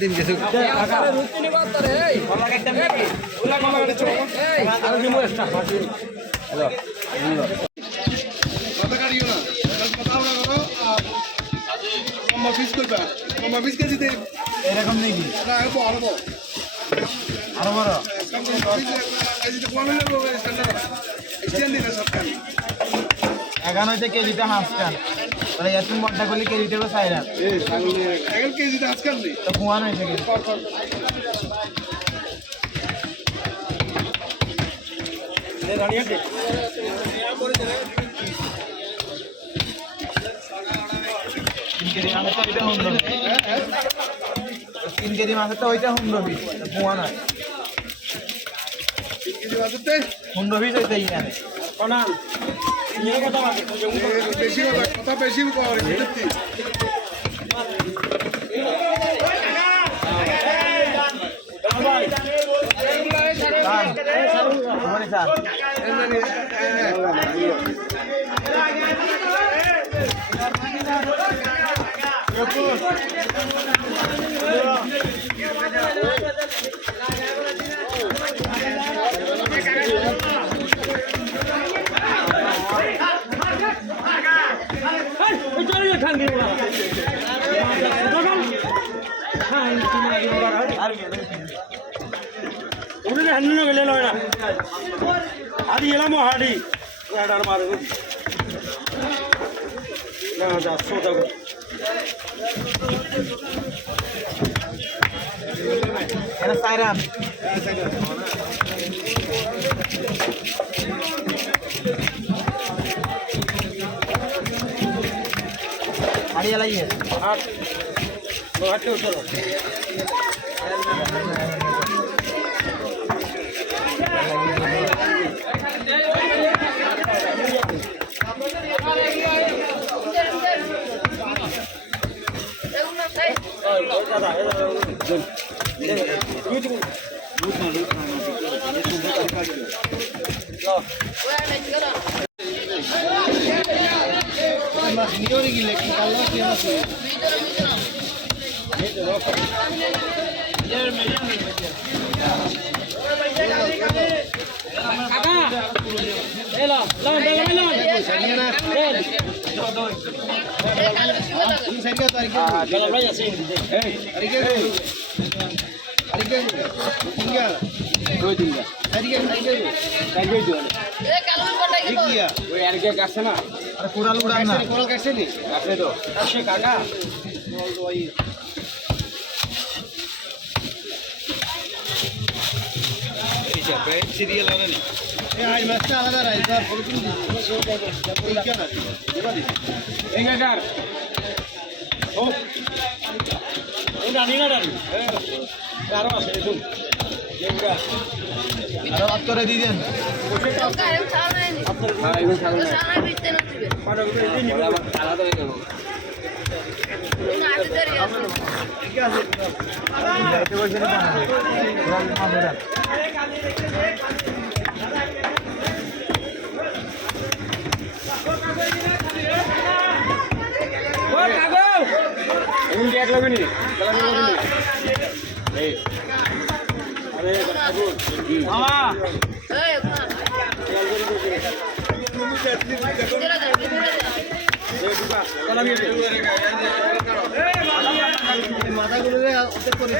দিন কিছু এরকম নাকি আরো বড় এগানোতে কেজিতে হাঁসটান তাহলে এত মোটা করলে কেজিতে সাইরা কেজিতে আজকাল নেই তো কুয়ান হয়েছে কেজি 3 কেজি মাছের তো ওইটা 15 কুয়া নয় 3 কেজি মাছের 15 হইতে এখানে বেশি কথা বেশি করে అది ఎలా హాడి ఏడాడు మారు చూద్దాం সাইরাম হাড়িয়া লাগিয়ে চলো কোরাল উড়ান না কোরাল কাটছে নি কাটছে তো কাটছে কাকা সিরিয়াল হবে না এই মাছটা আলাদা রাইবা বলুন এই কাকার ও এই ডানি না ডানি আরো আছে দেখুন আরো বাদ করে দিয়ে দেন আলাদা হয়ে গেল ঠিক আছে যাইতে বসে না এক লাগবে নি মাথাগুলো করে